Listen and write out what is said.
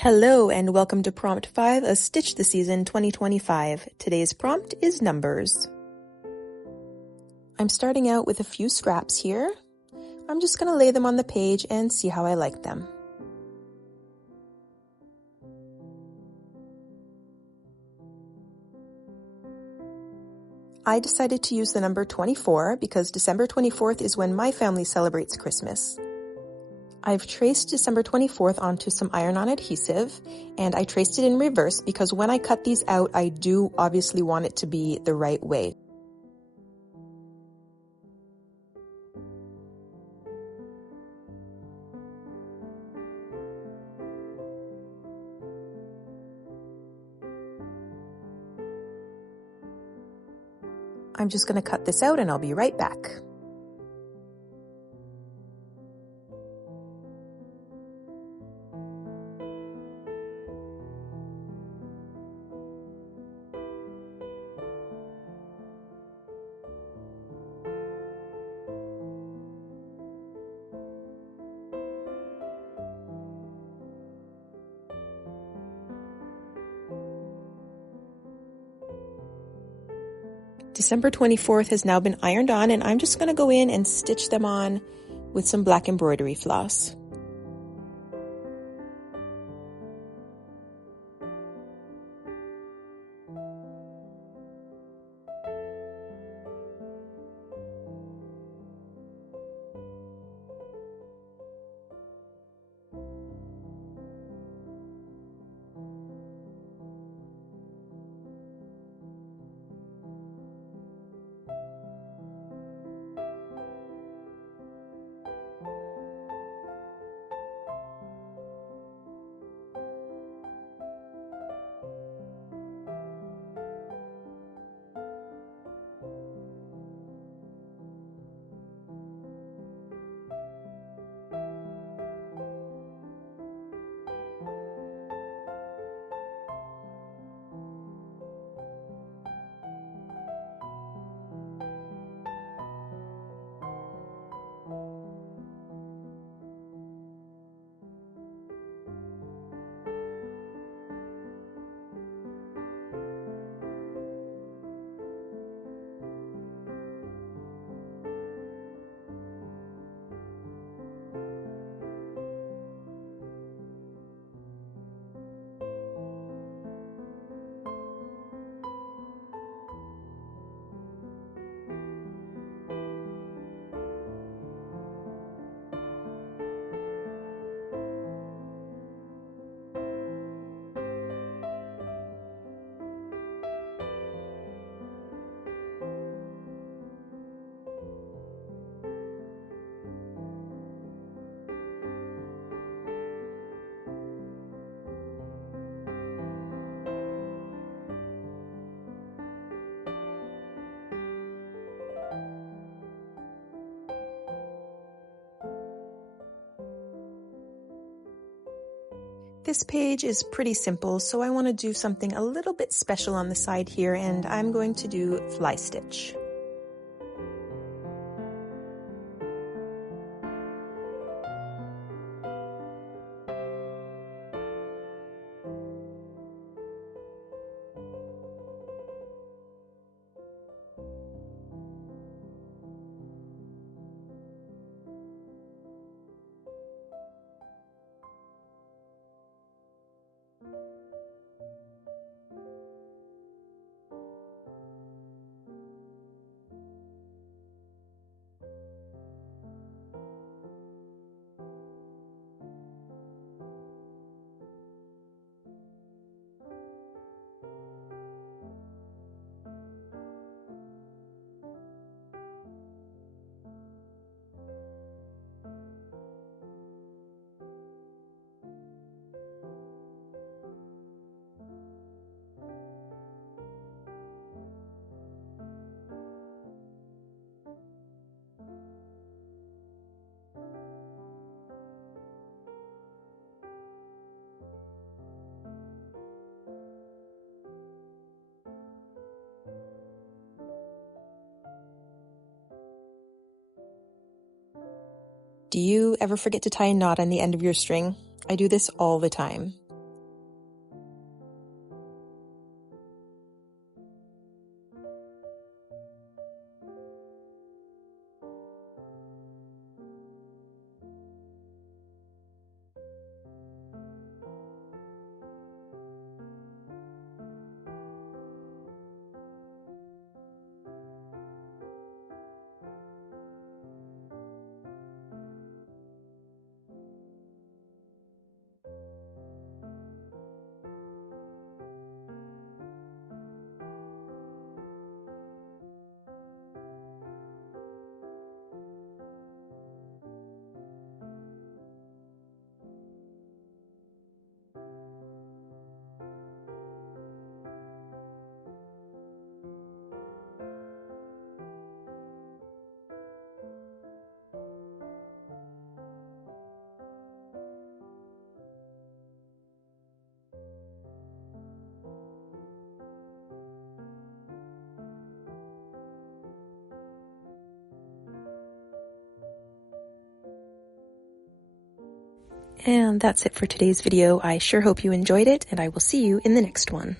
Hello and welcome to Prompt 5, a Stitch the Season 2025. Today's prompt is numbers. I'm starting out with a few scraps here. I'm just going to lay them on the page and see how I like them. I decided to use the number 24 because December 24th is when my family celebrates Christmas. I've traced December 24th onto some iron-on adhesive, and I traced it in reverse because when I cut these out, I do obviously want it to be the right way. I'm just going to cut this out and I'll be right back. December 24th has now been ironed on, and I'm just going to go in and stitch them on with some black embroidery floss. This page is pretty simple, so I want to do something a little bit special on the side here, and I'm going to do fly stitch. Do you ever forget to tie a knot on the end of your string? I do this all the time. And that's it for today's video. I sure hope you enjoyed it, and I will see you in the next one.